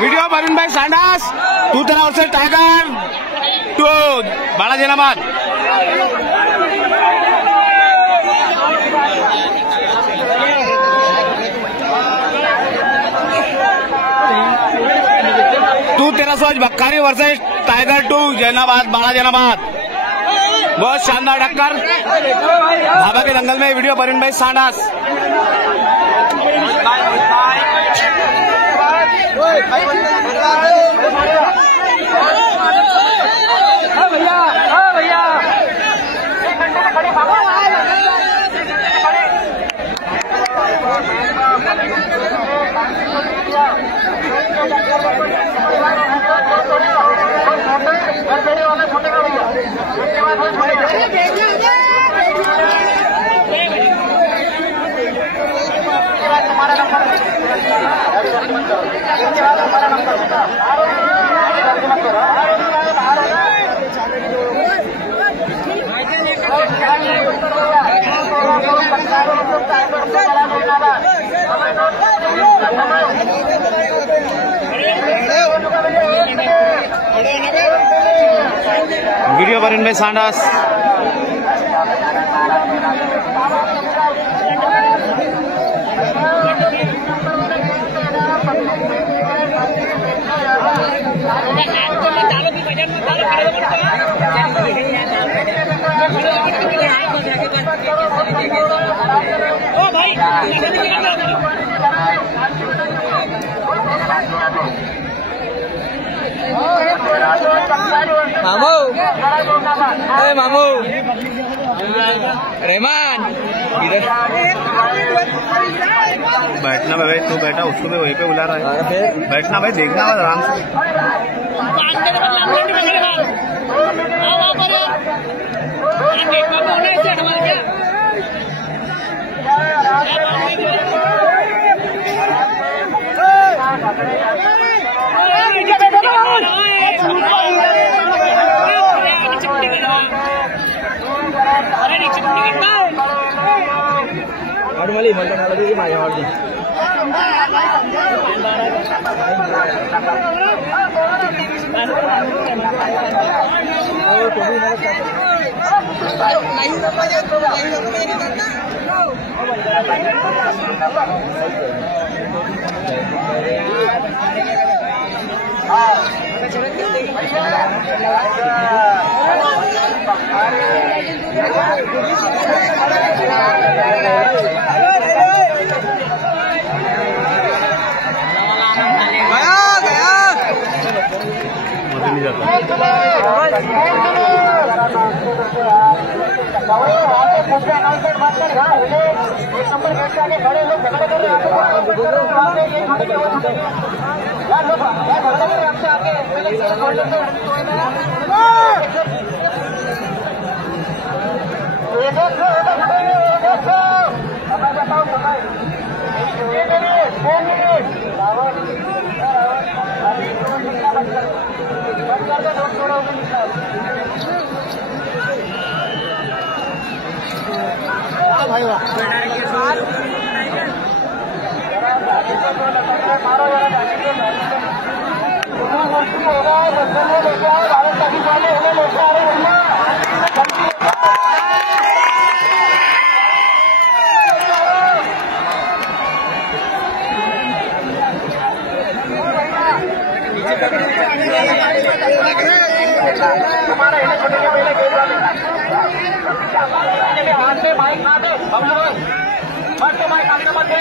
Video Parveen भाई सांडास, तू तेरा वर्सेस टाइगर टू बाला जनाबाद। तू तेरा सोच बक्कारी वर्सेस टाइगर टू जैनाबाद बाला जनाबाद। बहुत शानदार टक्कर भाभा के दंगल में। वीडियो परवीन भाई सांडास। वीडियो परवीन भाई सांडास। मामू, मामू, रहमान इधर बैठना भाई, तू बैठा, उसको भी वहीं पे बुला रहा है। बैठना भाई, देखना बस आराम से। नॉर्मली म्हणता मला की माझ्या वाटली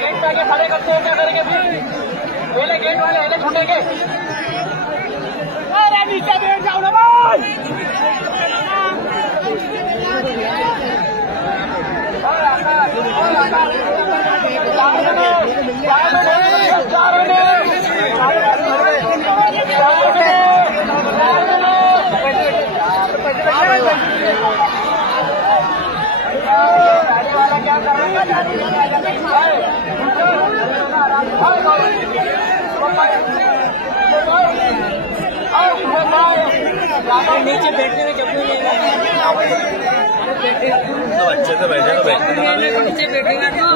गेट पे आगे खड़े करते हैं, क्या करेंगे फिर? पहले गेट वाले पहले छूटेंगे। अरे नीचे बैठ जाओ ना भाई। नीचे बैठने में जब तो अच्छे से बैठे तो बैठने नीचे बैठेगा तो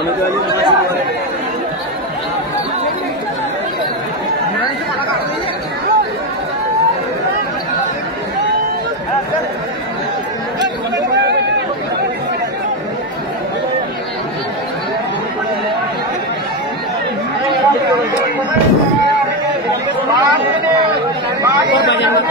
वजन मत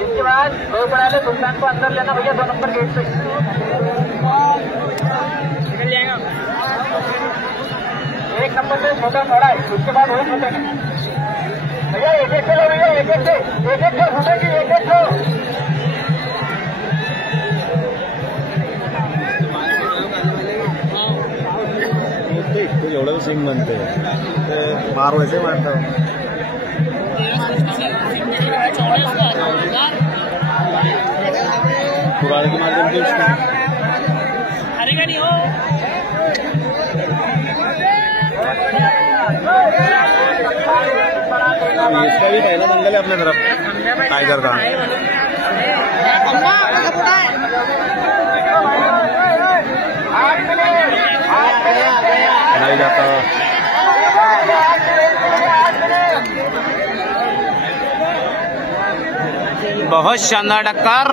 इसके बाद दो बड़ा सुल्तान को अंदर लेना भैया 2 नंबर गेट से निकल जाएगा। 1 नंबर से छोटा थोड़ा है, उसके बाद वो छोटे भैया एक एक लो भैया एक एक घूमेगी एक एवढं सिंग म्हणते मार वैसे मारता पुराने के माध्यम से हरेगा नहीं हो इसका भी पहला दंगल है अपने तरफ टाइगर का नहीं जाता। बहुत शानदार टक्कर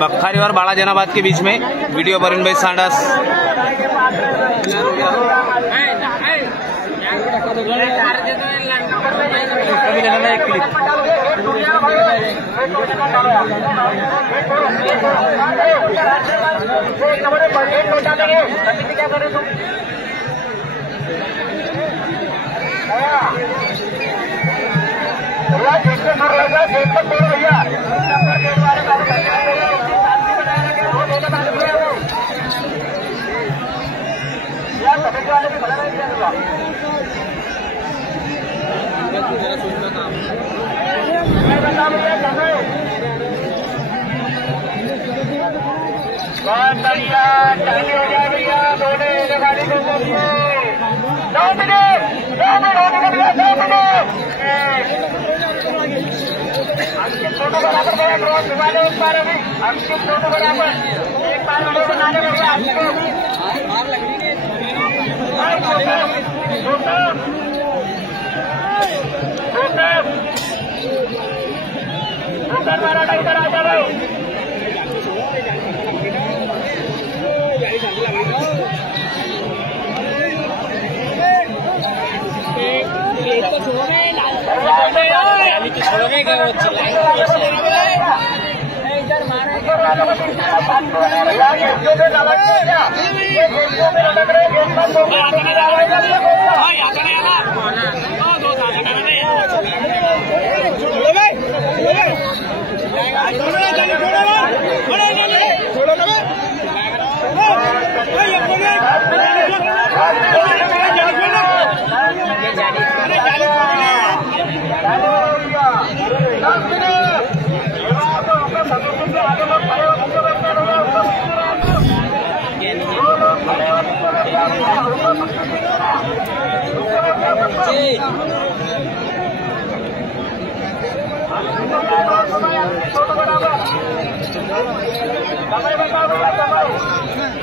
बखारी और बाला जनाबाद के बीच में। वीडियो पर भाई सांडस छोटो बराबर समय बताओ भैया समय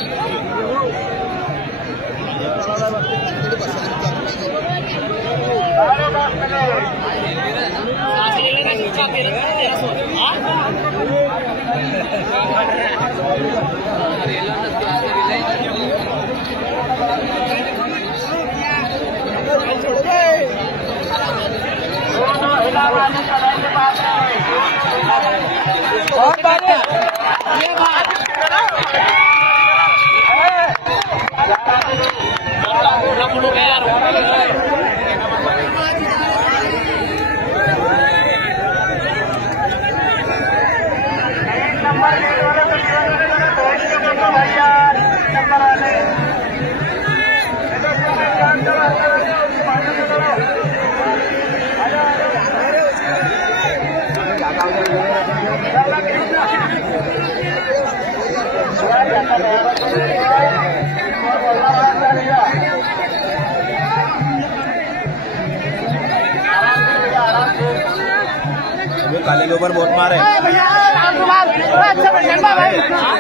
10 काले के ऊपर बहुत मारे,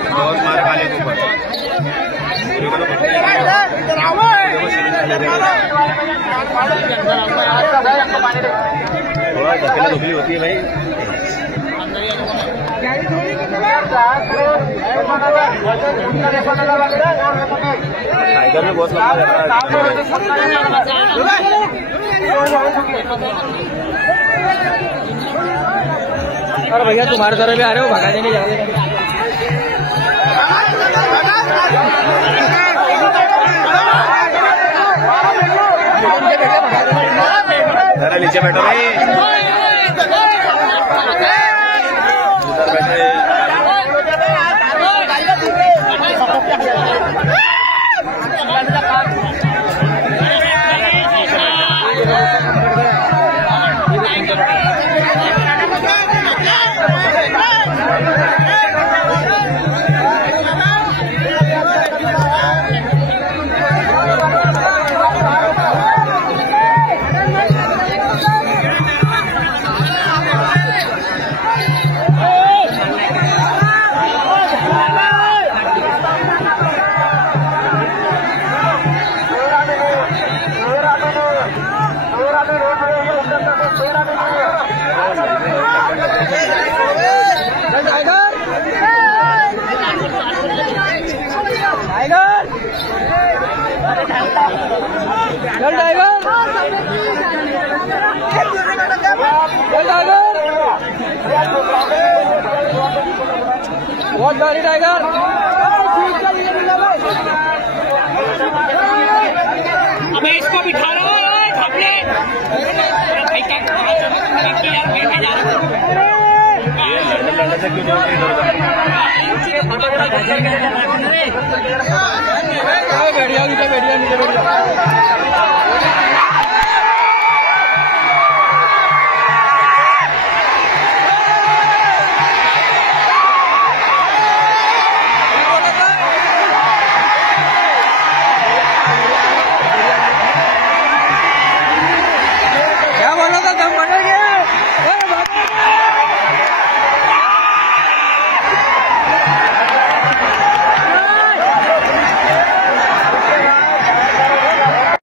बहुत मारे काले के ऊपर। थोड़ा धकेला धुकली होती है भाई। टाइगर में बहुत लंबा रहता है। अरे भैया तुम्हारे तरफ भी आ रहे हो, भगा देने जा रहे हो। नीचे बैठो भाई, उधर बैठे। बहुत भारी टाइगर। अब इसको बिठा लो अपने बैठ जाओ नीचे, बैठ जाओ नीचे, बैठ जाओ।